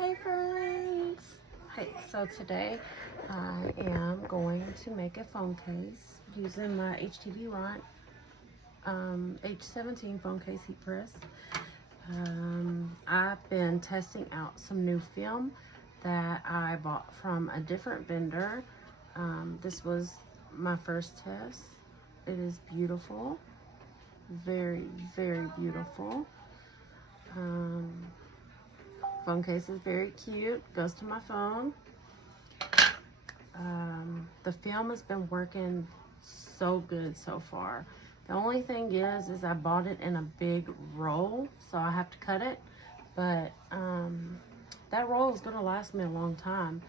Hey friends! Hey, so today I am going to make a phone case using my HTV Ront H17 phone case heat press. I've been testing out some new film that I bought from a different vendor. This was my first test. It is beautiful. Very, very beautiful. Phone case is very cute, goes to my phone. The film has been working so good so far. The only thing is I bought it in a big roll, so I have to cut it, but that roll is gonna last me a long time.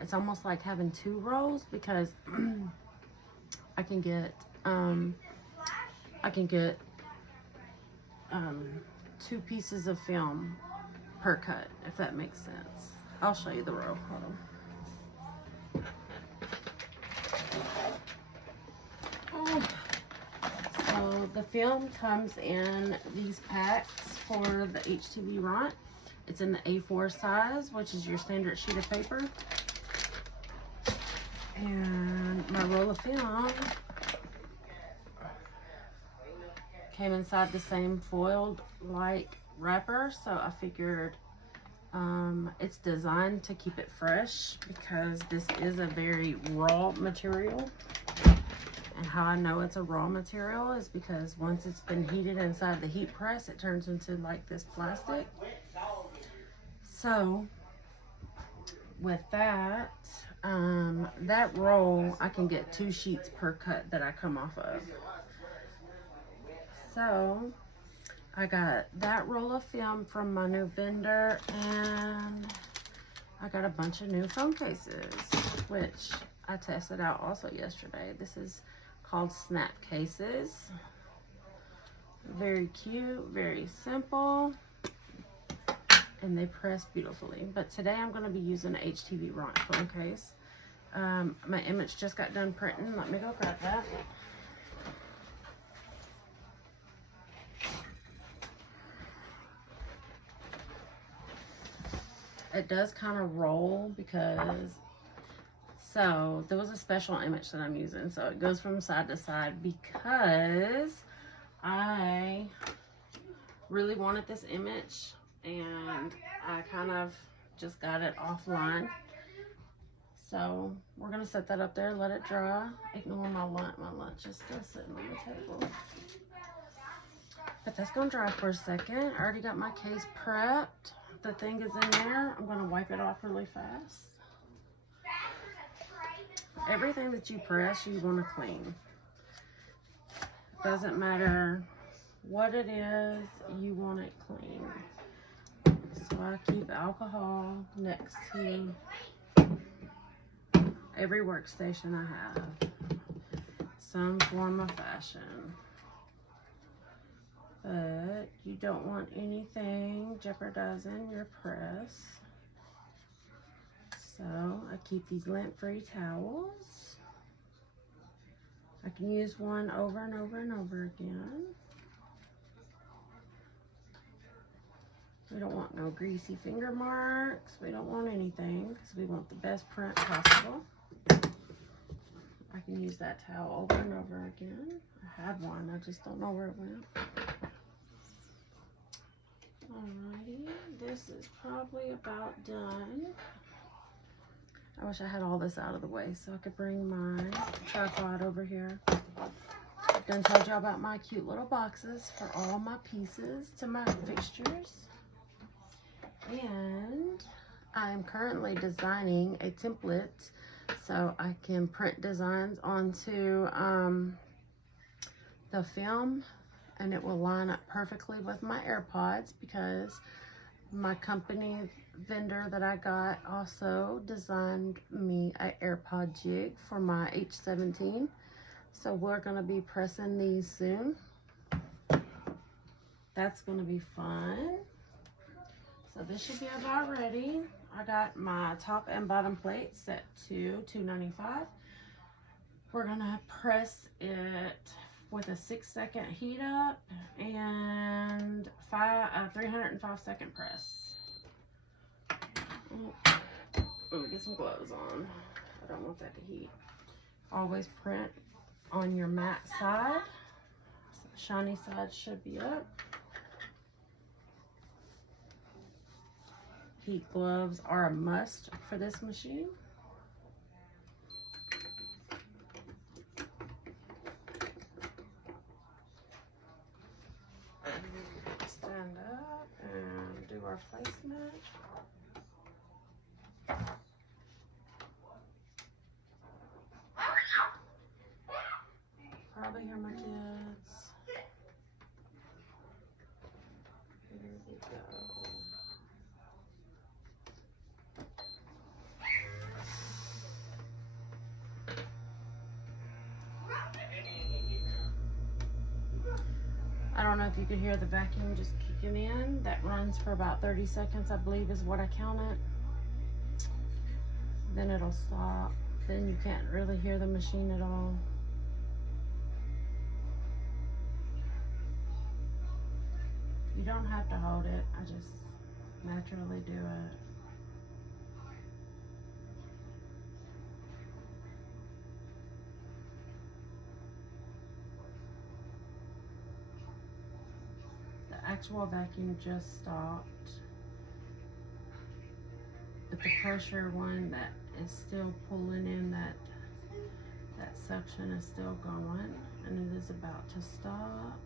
It's almost like having two rolls because I can get two pieces of film per cut, if that makes sense. I'll show you the row. Hold on. So the film comes in these packs for the HTV Ront. It's in the A4 size, which is your standard sheet of paper. And my roll of film came inside the same foiled like wrapper, so I figured it's designed to keep it fresh because this is a very raw material. And how I know it's a raw material is because once it's been heated inside the heat press, it turns into like this plastic. So with that, that roll, I can get 2 sheets per cut that I come off of. So I got that roll of film from my new vendor, and I got a bunch of new phone cases, which I tested out also yesterday. This is called Snap Cases. Very cute, very simple, and they press beautifully. But today I'm going to be using an HTV Ront phone case. My image just got done printing. Let me go grab that. It does kind of roll because, so there was a special image that I'm using. So it goes from side to side because I really wanted this image and I kind of just got it offline. So we're gonna set that up there, let it dry. Ignore my lunch. My lunch is still sitting on the table. But that's gonna dry for a second. I already got my case prepped. The thing is in there. I'm gonna wipe it off really fast. Everything that you press, you want to clean. Doesn't matter what it is, you want it clean. So I keep alcohol next to every workstation I have. Some form of fashion. But you don't want anything jeopardizing your press. So I keep these lint-free towels. I can use one over and over and over again. We don't want no greasy finger marks. We don't want anything because we want the best print possible. I can use that towel over and over again. I had one, I just don't know where it went. Alrighty, this is probably about done. I wish I had all this out of the way so I could bring my tripod over here. I've done told y'all about my cute little boxes for all my pieces to my fixtures. And I am currently designing a template so I can print designs onto the film, and it will line up perfectly with my AirPods because my company vendor that I got also designed me an AirPod jig for my H17. So we're gonna be pressing these soon. That's gonna be fun. So this should be about ready. I got my top and bottom plate set to $2.95. We're gonna press it with a 6-second heat up and 305 second press. Let me get some gloves on. I don't want that to heat. Always print on your matte side. Shiny side should be up. Heat gloves are a must for this machine. Stand up and do our placement. Probably hear my kids. Here we go. I don't know if you could hear the vacuum just kicking in. That runs for about 30 seconds, I believe is what I counted. Then it'll stop. Then you can't really hear the machine at all. You don't have to hold it. I just naturally do it. The actual vacuum just stopped. But the pressure one that is still pulling in that suction is still going, and it is about to stop.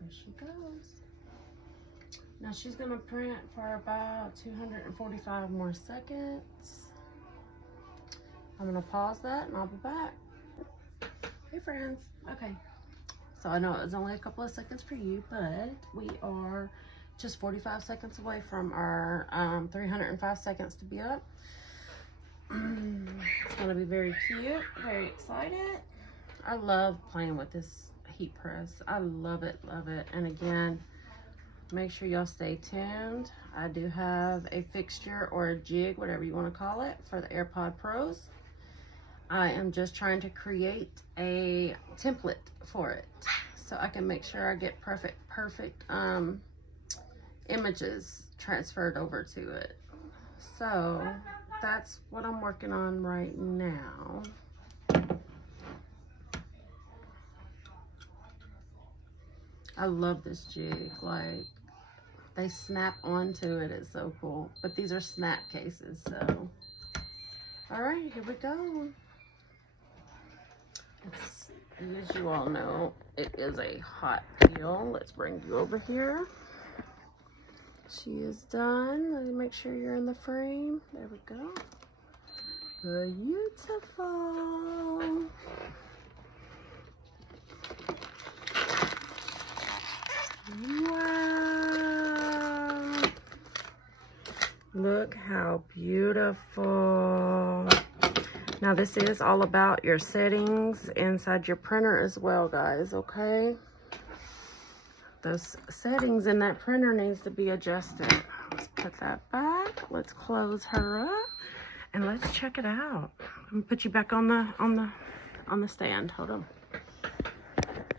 There she goes. Now she's gonna print for about 245 more seconds. I'm gonna pause that and I'll be back. Hey friends. Okay. So I know it was only a couple of seconds for you, but we are just 45 seconds away from our 305 seconds to be up. It's gonna be very cute, very excited. I love playing with this heat press. I love it, love it. And again, make sure y'all stay tuned. I do have a fixture or a jig, whatever you want to call it, for the AirPod Pros. I am just trying to create a template for it so I can make sure I get perfect images transferred over to it. So that's what I'm working on right now. I love this jig. Like, they snap onto it. It's so cool. But these are snap cases, so. All right, here we go. As you all know, it is a hot deal. Let's bring you over here. She is done. Let me make sure you're in the frame. There we go. Beautiful. Wow. Look how beautiful. Now this is all about your settings inside your printer as well, guys, okay? Those settings in that printer needs to be adjusted. Let's put that back. Let's close her up and let's check it out. I'm gonna put you back on the stand. Hold on.